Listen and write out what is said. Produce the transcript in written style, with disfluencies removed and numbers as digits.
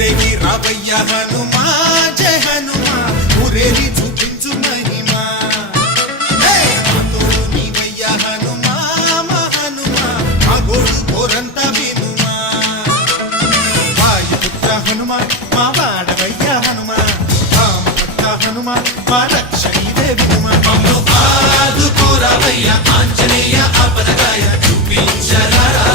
ఊరేగి రావయ్య హనుమా జయ హనుమా ఊరేగి చూపించు మహిమా తోడు నీవయ్య హనుమా మా హనుమా మా గోడు కోరంత వినుమా వాయుపుత్ర హనుమా మా వాడవయ్య హనుమా రామభక్త హనుమా మా రక్షణీవే వినుమా మమ్ము ఆదుకోరావయ్య ఆంజనేయ ఆపదగాయ చూపించరారా